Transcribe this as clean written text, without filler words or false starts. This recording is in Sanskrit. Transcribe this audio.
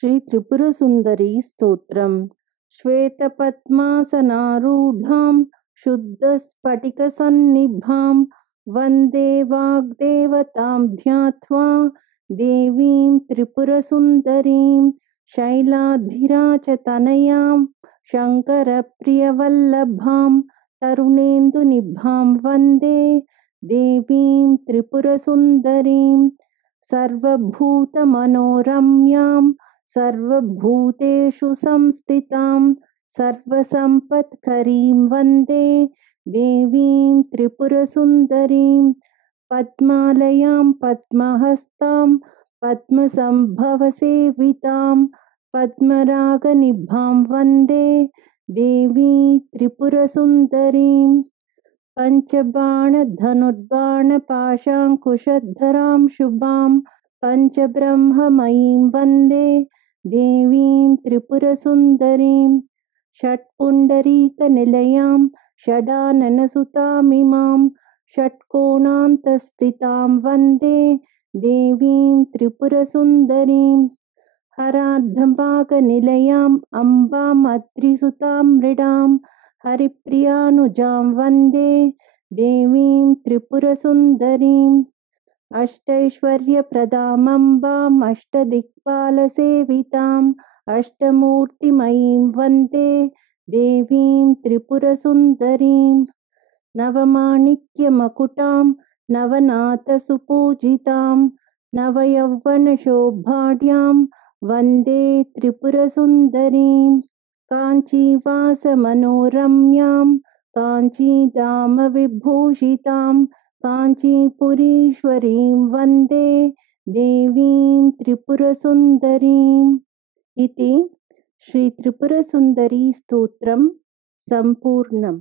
श्री त्रिपुरसुन्दरी स्तोत्रम्। श्वेतपद्मासनारूढां शुद्धस्फटिकसन्निभां वन्दे वाग्देवतां ध्यात्वा देवीं त्रिपुरसुन्दरीं शैलाधिराजतनयां शङ्करप्रियवल्लभां तरुणेन्दुनिभां वन्दे देवीं त्रिपुरसुन्दरीं सर्वभूतमनोरम्यां सर्वभूतेषु संस्थितां सर्वसम्पत्करीं वन्दे देवीं त्रिपुरसुन्दरीं पद्मालयां पद्महस्तां पद्मसम्भवसेवितां पद्मरागनिभां वन्दे देवीं त्रिपुरसुन्दरीं पञ्चबाणधनुर्बाणपाशाङ्कुशधरां शुभां पञ्चब्रह्ममयीं वन्दे देवीं त्रिपुरसुन्दरीं षट्पुण्डरीकनिलयां षडाननसुतामिमां षट्कोणान्तस्थितां वन्दे देवीं त्रिपुरसुन्दरीं हरार्धभागनिलयाम् अम्बामद्रिसुतां मृडां हरिप्रियानुजां वन्दे देवीं त्रिपुरसुन्दरीं अष्टैश्वर्यप्रदामम्बाम् अष्टदिक्पालसेविताम् अष्टमूर्तिमयीं वन्दे देवीं त्रिपुरसुन्दरीं नवमाणिक्यमकुटां नवनाथसुपूजितां नवयौवनशोभाढ्यां वन्दे त्रिपुरसुन्दरीं काञ्चीवासमनोरम्यां काञ्चीधामविभूषितां काञ्चीपुरीश्वरीं वन्दे देवीं त्रिपुरसुन्दरीम् इति श्री त्रिपुरसुन्दरी स्तोत्रं सम्पूर्णम्।